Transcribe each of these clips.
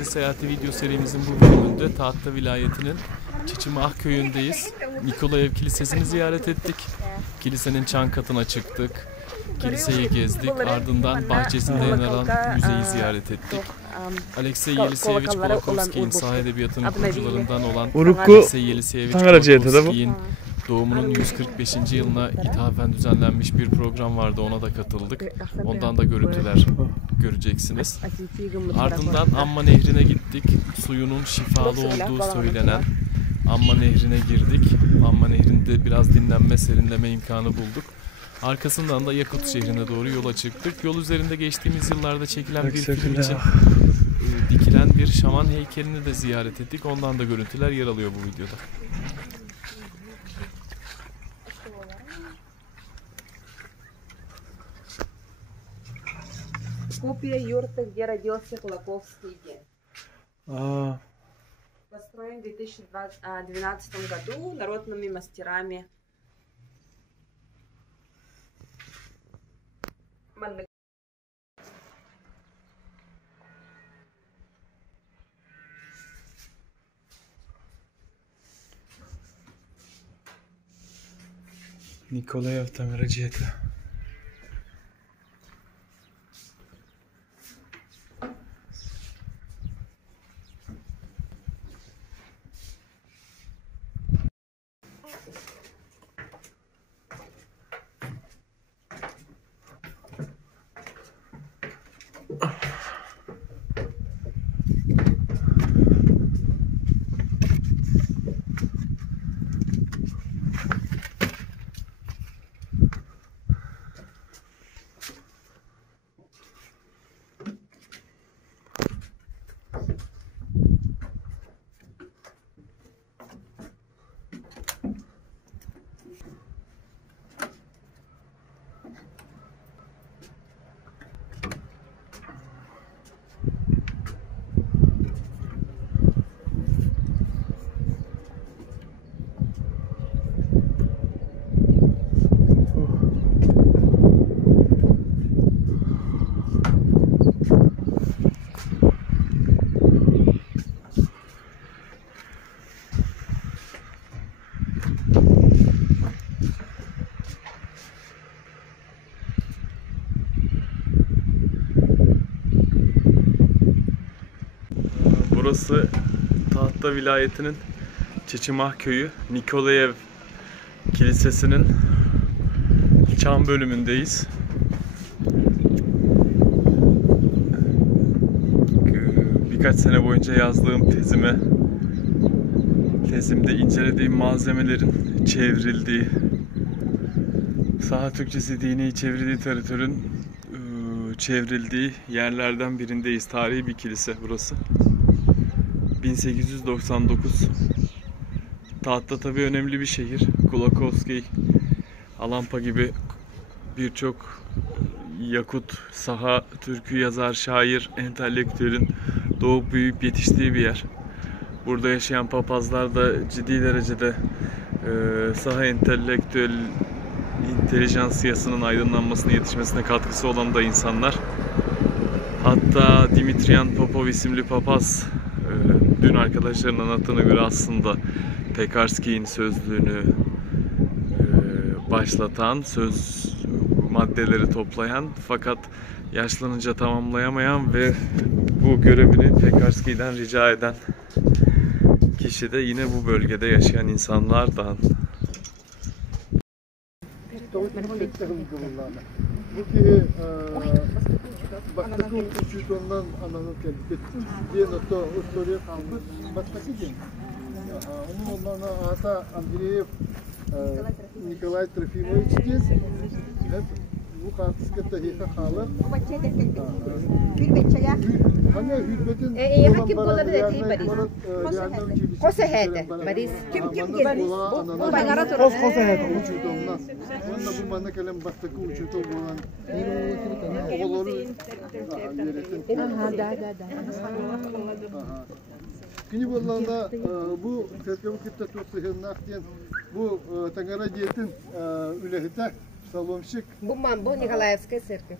Şehri Seyahati video serimizin bu bölümünde Tahta vilayetinin Çeçimah köyündeyiz. Nikolaev Kilisesi'ni ziyaret ettik. Kilisenin çan katına çıktık. Kiliseyi gezdik. Ardından bahçesinde yer alan müzeyi ziyaret ettik. Alexey Yeliseyevich Kolakowski'nin sahne edebiyatının kurucularından olan Alexey Yeliseyevich Kolakowski'nin doğumunun 145. yılına ithafen düzenlenmiş bir program vardı. Ona da katıldık. Ondan da görüntüler göreceksiniz. Ardından Amma Nehri'ne gittik. Suyunun şifalı olduğu söylenen Amma Nehri'ne girdik. Amma Nehri'nde biraz dinlenme, serinleme imkanı bulduk. Arkasından da Yakut şehrine doğru yola çıktık. Yol üzerinde geçtiğimiz yıllarda çekilen bir film için dikilen bir şaman heykelini de ziyaret ettik. Ondan da görüntüler yer alıyor bu videoda. Копия юрты, где родился Колоковский дед. Построен в 2012 году народными мастерами. Nikolaev Tamiracıyeti. Burası Tahta vilayetinin Çeçimah köyü, Nikolaev Kilisesi'nin çan bölümündeyiz. Birkaç sene boyunca yazdığım tezimde incelediğim malzemelerin çevrildiği, Saha Türkçesi dini çevrildiği literatürün çevrildiği yerlerden birindeyiz. Tarihi bir kilise burası. 1899. Tahta tabii önemli bir şehir. Kolakowski, Alampa gibi birçok Yakut, Saha, türkü yazar, şair, entelektüelin doğup büyüyüp yetiştiği bir yer. Burada yaşayan papazlar da ciddi derecede Saha entelijansiyasının aydınlanmasına, yetişmesine katkısı olan da insanlar. Hatta Dimitrian Popov isimli papaz dün arkadaşların anlattığına göre aslında Pekarski'nin sözlüğünü başlatan, söz maddeleri toplayan fakat yaşlanınca tamamlayamayan ve bu görevini Pekarski'den rica eden kişi de yine bu bölgede yaşayan insanlardan. Baktaki uçuşundan anlanırken diye nokta o soruya kaldı. Baktaki değil. Onun ondan ata Andreyev Nikolay Trofimoviç diye hep bu kartıskı dahiha kalır. Hani hürmetin hakim kolları da değil Paris. Kosa hede Paris. Kim geldi? Bu baygarat orası. Kosa hede uçuşundan. Onda bu bana kalem baktaki uçuşu olan oğulları. Kini bollanda bu Ferkavukit'te Tosihirnak diyen bu Tangara diyetin ülehite Соломщик. Bu Николаевская церковь.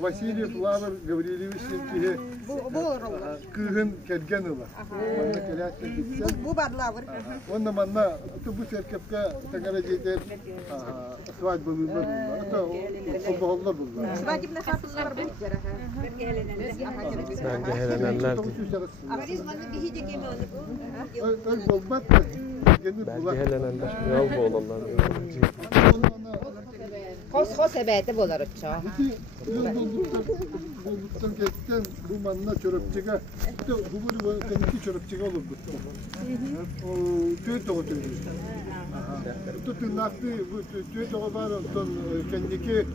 Васильев Лавр Гаврилевич Кыгын Кергенова. Bu Badlavr. Onda manna bu serkepke tagara jeter свадьбалылар булла. Это оболлар булла. Свадебный хатылар bu. Ben de helenenler diyor. Öyle olmaz. Belki helenenler. Yal bu olanlar. Hos ebeti bolar uçağı. Bulduktan geçten bu manna çorapçıga. Bu seninki çorapçıga olur bu. O tüy toğu tüy. Tutun nakti bu tüy toğu var. Son kendiki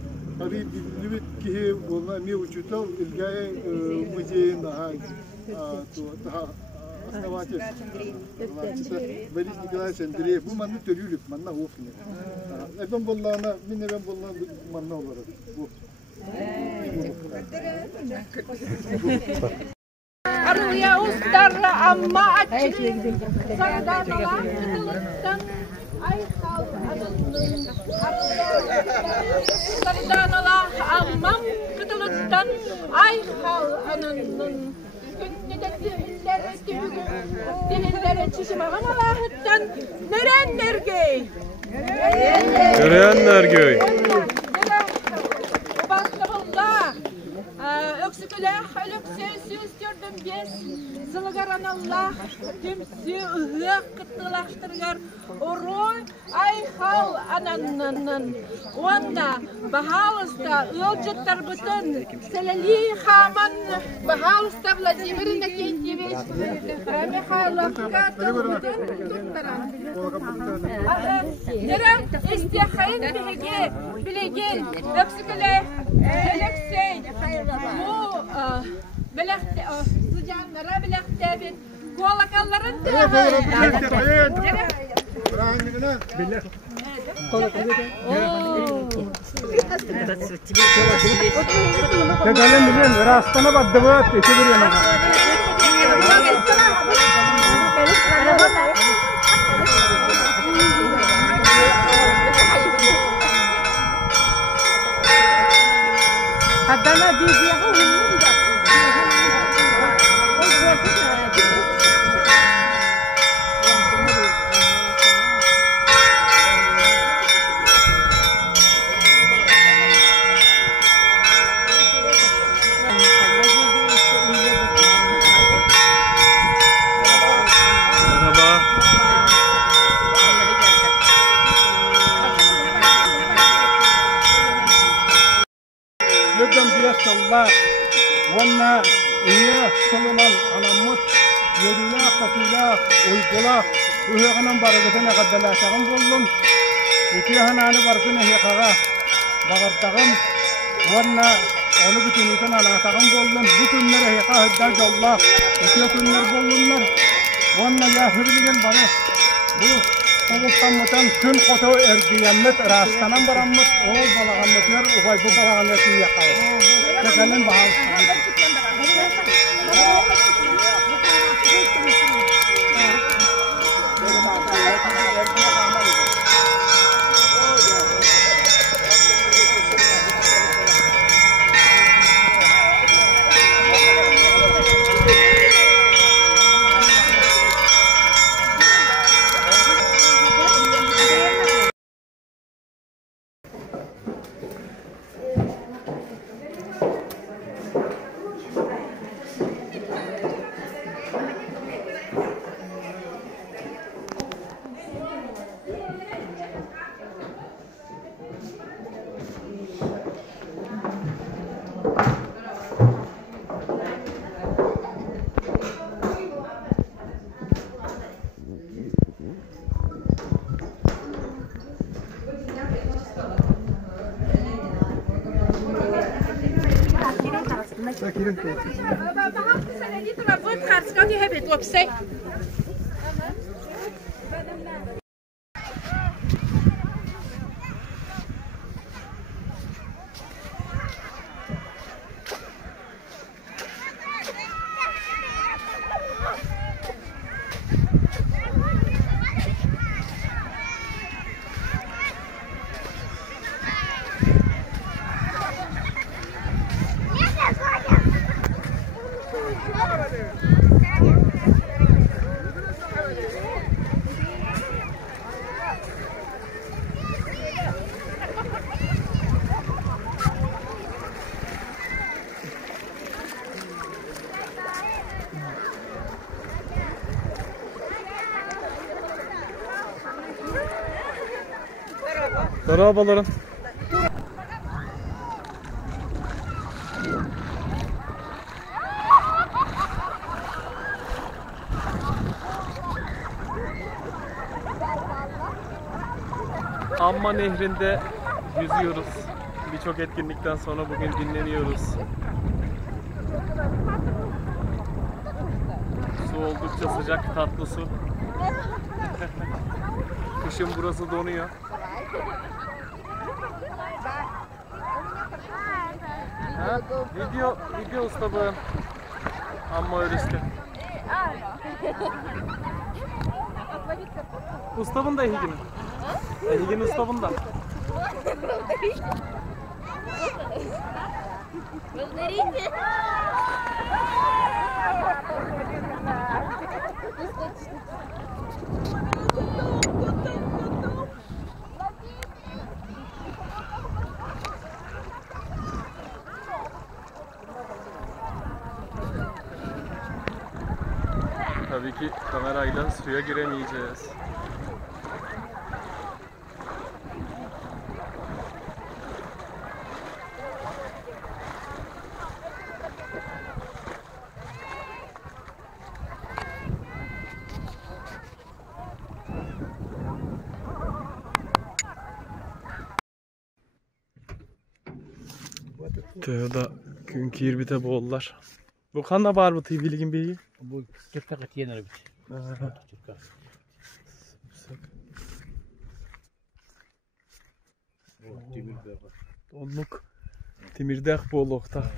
arayıp bilip ki bunlar mi uçutal ilgaya muzeyin daha основатель. Борис Николаевич Андреев. Bu manna törülük, manna ofne. Ben bollana, ben bollana manna olarak. Bu. Arıya ustarla amma açık. Sardanalar kıtılıktan ay sal adının. Sardanalar ammam kıtılıktan ay hal anının. Dihillere çişime Allah'tan nerenler göy? Görenler göy. Bastığında öksüküle ölükse süstürdüm biz. Zılgaran Allah tümsü ıhık kıttılaştırgar. Oroy ay hal ananının. Onda bahalısta ılcıktar bütün. Seleli haman bahalısta Vladimir'ine keytiviz. Mihailovka bütün tutturan. Neren istihayın bilegen öksüküle ölüksey. Bu bilekte sıcanlara bilekte bin. Kolakalların da. Tegalem bilen rastana baddıvat eşedir yana. Haddana bir Allah vanna iya solunan anamut yerine kapıyla uykula uyuğunun barakatına kaddalaşağım buldum. İki hananı barakatına yakağa bağırtağım vanna onu bütün iten anatağım buldum. Bu günlere yakağa hıdda Allah iki günler buldumlar. Vanna yahırlıgen bana bu Oğuztanmıtan kün koto ergiyenmet rastanan baranmıt oğul balağanmıt yer ufay bu balağanmıtı yakağa. Tekalem bağlı. Darabaların. Amma Nehri'nde yüzüyoruz. Birçok etkinlikten sonra bugün dinleniyoruz. Su oldukça sıcak, tatlı su. Kışın burası donuyor. Ha? Video ustabı. Amma öyleyse. Ustabın da ehiginin. Ehigin ustabın da. Tabii ki kamerayla suya giremeyeceğiz. Tövbe günkü irbite boğullar. Bu kanla var mı bilgin beyi? Bu Türk'te katiyen bit. Onluk Timirdek boğulukta.